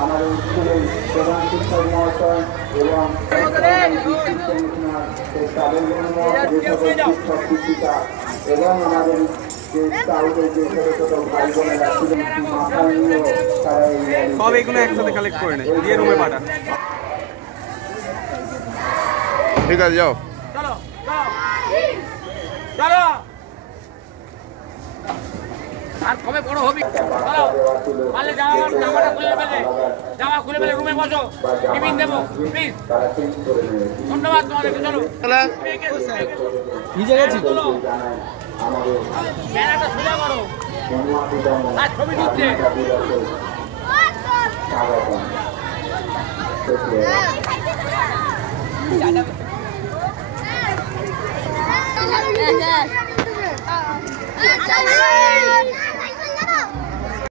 আমাদের স্কুলের প্রধান শিক্ষক মহাশয় এবং শিক্ষক শিক্ষিকা এবং আমাদের যে স্কাউটের যে ছোট ছোট ভাই বোনেরা ছিলেন মাথা নিয়েও তারা সব এগুলো একসাথে কালেক্ট করে নেয় দিয়ে রুমে পাঠান। ঠিক আছে যাও। চলো চলো আর কবে বড় হবি? চলো পারলে জামা খুলে ফেলে রুমে বসো, টিফিন দেবো প্লিজ। ধন্যবাদ তোমাদেরকে। চলো নিজে গেছি মেলাটা সোজা করো আর ছবি তুলছে। Yeah.